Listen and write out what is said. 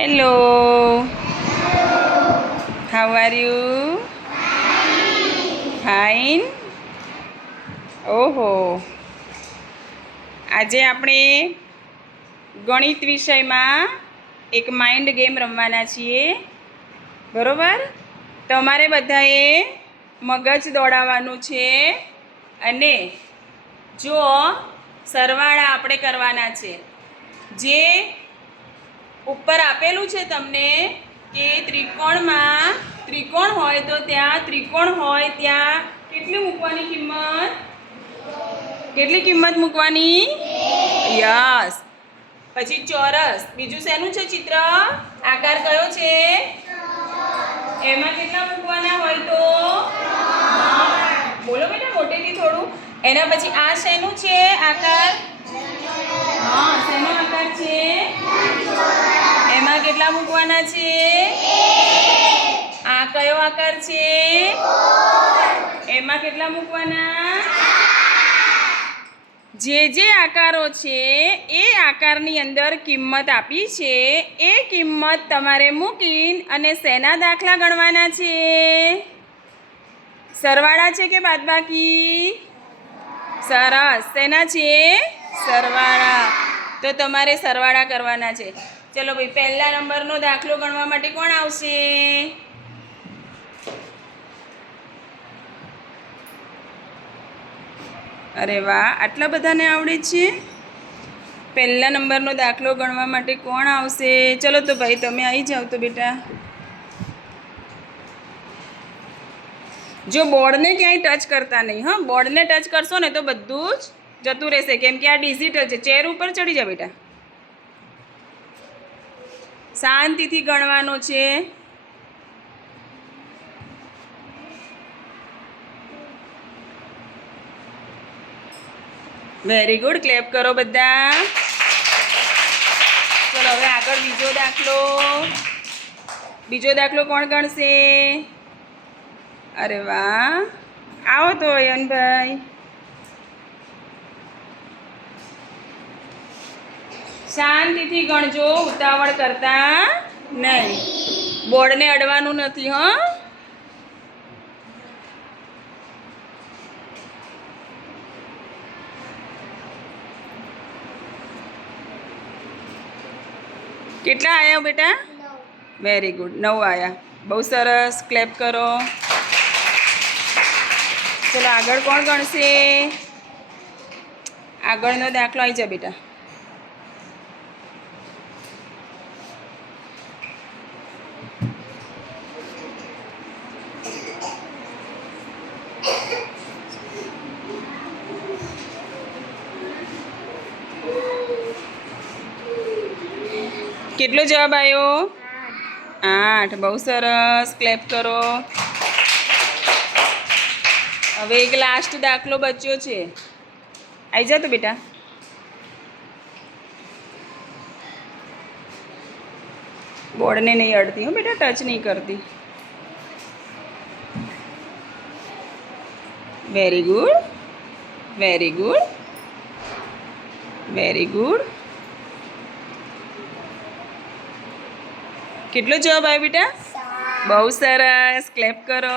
Hello. How are you fine ઓહો. આજે આપણે ગણિત વિષયમાં એક માઇન્ડ ગેમ રમવાના છીએ. બરોબર? તમારે બધાએ મગજ દોડાવવાનું છે. અને જો સરવાળા આપણે કરવાના છે. જે ઉપર આપેલું છે તમને કે ત્રિકોણમાં ત્રિકોણ હોય તો ત્યાં ત્રિકોણ હોય, ત્યાં કેટલી મૂકવાની કિંમત? કેટલી કિંમત મૂકવાની? યસ. પછી ચોરસ. બીજું શેનું છે ચિત્ર? આકાર કયો છે? એમાં કેટલા મૂકવાના હોય તો? બોલો બેટા મોટેથી થોડું. એના પછી આ શેનું છે? આકાર? હા, શેનો આકાર છે? કેટલા મૂકવાના છે? આ કયો આકાર છે? એમાં કેટલા મૂકવાના? જે જે આકારો છે, એ આકારની અંદર કિંમત આપી છે. એ કિંમત તમારે મૂકીને અને શેના દાખલા ગણવાના છે? સરવાળા છે કે બાદબાકી? સરસ. શેના છે? સરવાળા. તો તમારે સરવાળા કરવાના છે. ચલો ભાઈ, પહેલા નંબરનો દાખલો ગણવા માટે કોણ આવશે? અરે વાહ, આટલા બધાને આવડે છે? પહેલા નંબરનો દાખલો ગણવા માટે કોણ આવશે? ચલો તો ભાઈ, તમે આવી જાઓ તો બેટા. જો બોર્ડને ક્યાંય ટચ કરતા નહીં, હા? બોર્ડને ટચ કરશો ને તો બધું જ જતું રહેશે. કેમ કે આ ડિજિટલ છે. ચેર ઉપર ચડી જા બેટા. શાંતિથી ગણવાનો છે. વેરી ગુડ ક્લેપ કરો બધા. ચલો, હવે આગળ બીજો દાખલો. બીજો દાખલો કોણ ગણશે? અરે વાહ. આવો તો, અયનભાઈ. શાંતિથી ગણજો, ઉતાવળ કરતા નહીં. બોર્ડને અડવાનું નથી, હં. કેટલા આવ્યા બેટા? વેરી ગુડ નવ આવ્યા બહુ સરસ. ક્લેપ કરો. ચલો આગળ કોણ ગણશે? આગળનો દાખલો આવી જા બેટા. કેટલો જવાબ આવ્યો આઠ. બહુ સરસ. ક્લેપ કરો. હવે એક લાસ્ટ દાખલો બચ્યો છે. આવી જા તો બેટા. બોર્ડને નહીં અડતી હો બેટા ટચ નહીં કરતી. Very good very good very good કેટલો જવાબ આવ્યો બેટા? બહુ સરસ. ક્લેપ કરો.